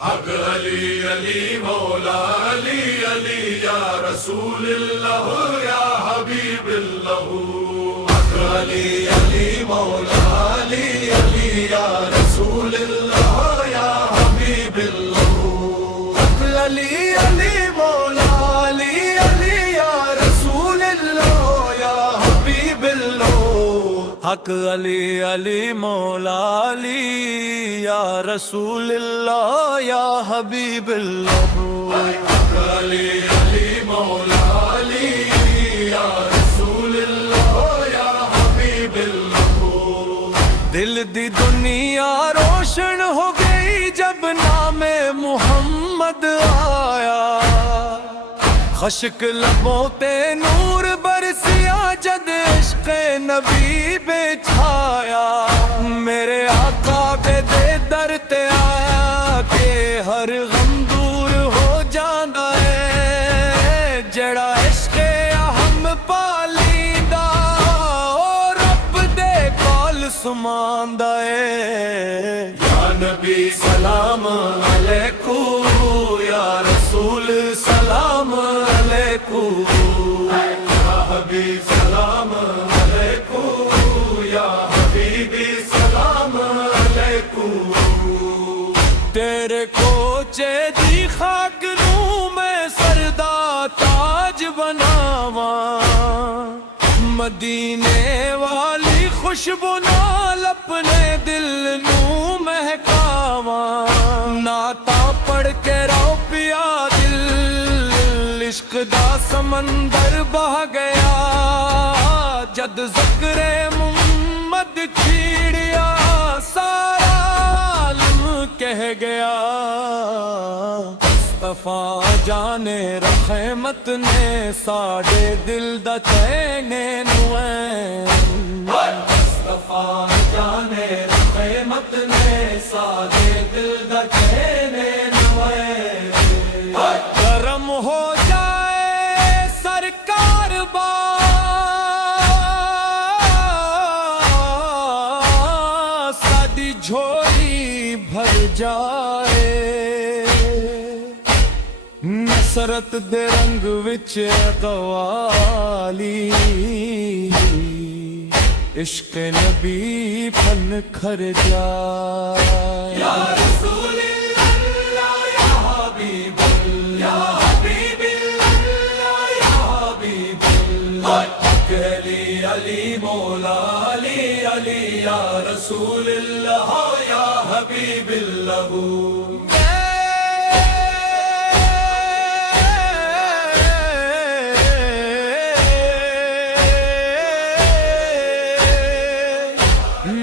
حق علی علی مولا علی علی یا رسول اللہ یا حبیب اللہ. حق علی علی مولا علی علی یا رسول اللہ یا حبیب اللہ. حق علی علی مولا علی علی یا رسول اللہ یا حبیب اللہ. حق علی علی مولا علی یا رسول اللہ یا حبیب اللہ. حق علی علی مولا علی یا رسول اللہ یا حبیب اللہ. دل دی دنیا روشن ہو گئی جب نام محمد آیا. خشک لبوں تے نور برسیا جد عشق نبی بے چھایا. میرے آقا بے دے در تے آیا کہ ہر غم دور ہو جانا ہے. جڑا عشق اہم پالیندا او رب دے کول سماندا ہے. یا نبی سلام علیکم یا رسول سلام علیکم. یا حبیب سلام علیکم یا حبیبی سلام علیکم. تیرے کوچے دی خاک نوں میں سردا تاج بناواں. مدینے والی خوشبو نال اپنے دل نوں مہکاواں. نعتاں پڑھ کے رو پیا دل عشق دا سمندر بہہ گیا. جد ذکر محمد چھیڑیا سارا عالم کہہ گیا. مصطفیٰ جان رحمت نے ساڈے دل دا چین نویں. مصطفیٰ جان رحمت نے ساڈے دل دا چین نویں. کرم ہو جائے سرکار با سادی جھولی بھر جائے. نصرت دے رنگ وچ غوالی عشق نبی پھن کھر جائے. یا رسول اللہ یا حبیب اللہ یا حبیب اللہ یا حبیب اللہ. حق علی علی مولا علی علی یا رسول اللہ یا حبیب اللہ.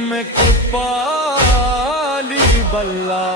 میں کپالی بلا